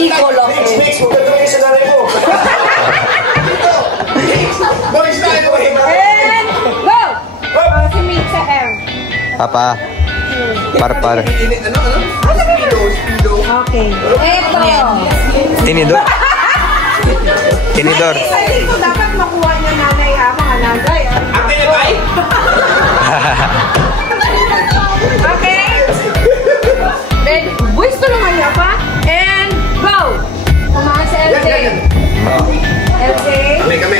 Bicol, okay. Mix, huwag ka tuloy sa nanay mo. Boys tayo, And go! Si Meet sa M. Papa. Par. Okay. Eto. Tinidor. Tinidor. Hindi ko dapat makuha niya nanay ha, mga nanay. Ate na tayo. Okay. Then, boys tulungan niya pa. And go! Kumahan sa LJ. LJ. Kami.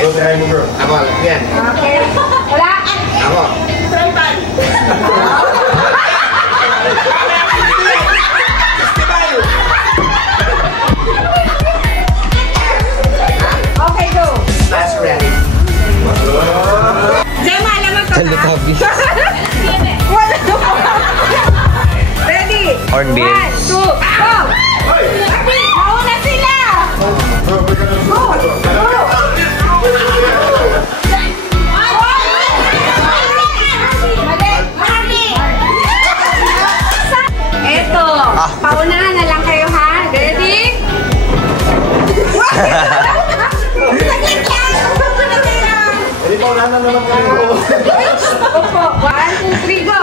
Ako, yan. Okay. Wala. Ako. Okay, go. Last ready. Gemma, alam ko na. Wala. Ready? Corn beef. 1, 2, go! Mauna sila! Go! Eto, paunahan na lang kayo ha. Ready? Hindi pa unahan na naman kayo. Opo, 1, 2, 3, go!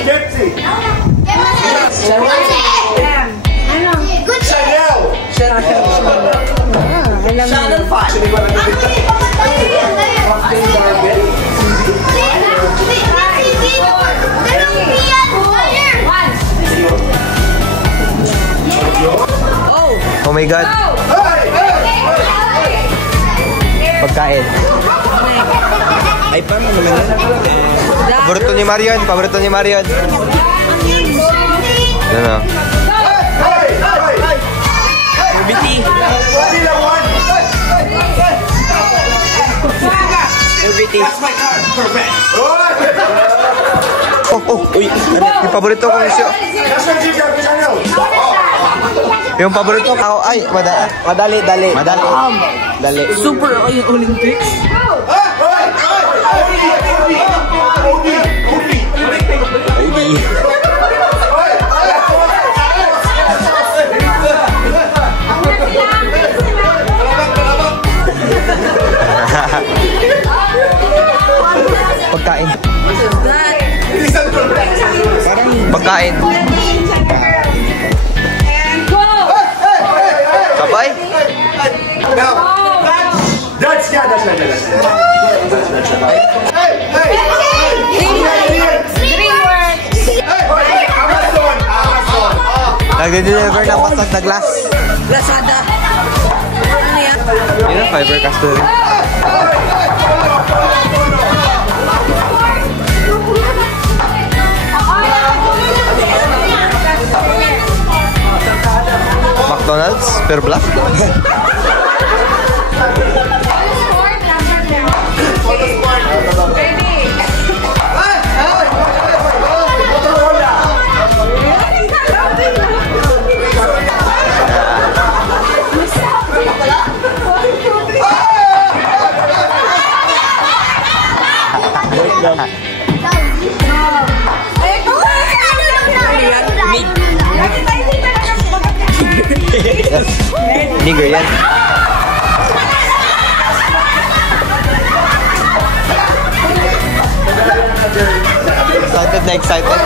Gypsy. Ano? Chanel. Channel 5. Oh my God. Pagkain. Ay, paano naman yan? Paborito ni Marion. Paborito ni Marion. Ano? Biti. Biti. Uy. Yung paborito ko siya. Yung paborito ko. Ay, madali. Dali. Super yung Olympics. Pagkain. Pagkain. Sabay? That's Nag-deliver ng pasag na glass. Lazada. Ano yan? Yun ang fiber caster. McDonald's per block. Nigger yan. Excited ba?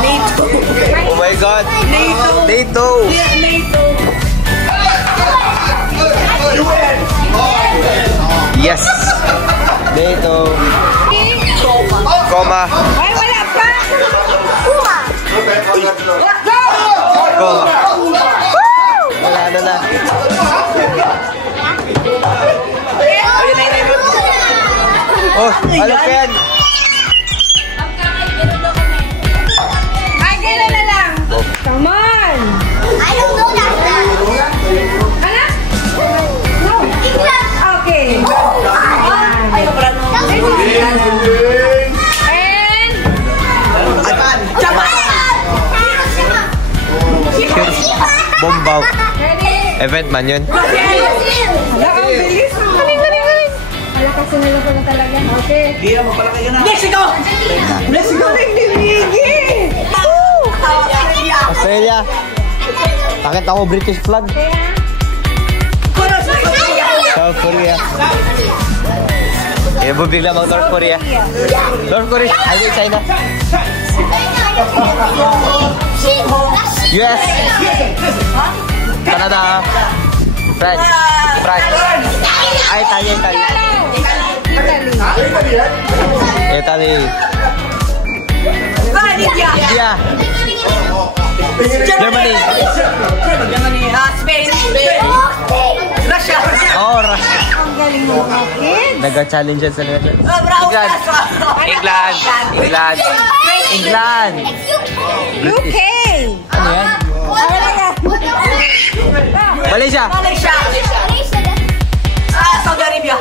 NATO. Oh my God. NATO. Yes. NATO. Koma. Ay, wala pa! Koma. Wala na. Oh, ano pa yan? Ay, gano'n na lang. Come on! I don't know that. Ano? No. Okay. Ay, sobrang And... Japan! Bomba. Ready? Event man yun. Hala, ang bilis. Galing. Hala ka Sinalo ko na talaga. Okay. Hindi, magpalaki ka na. Mexico! Mexico! Australia. Bakit ako British flag? South Korea. Eh, bubigla mag North Korea. North Korea. Ay, China. US. Canada. France. France. Ay, Italy. Italy. India. Germany. Spain. Russia. Oh, Russia. Ang galing mo mga kids. Nag-challenge yan sa nila. England. England. UK. Ano yan? Malaysia. Malaysia. Saudi Arabia.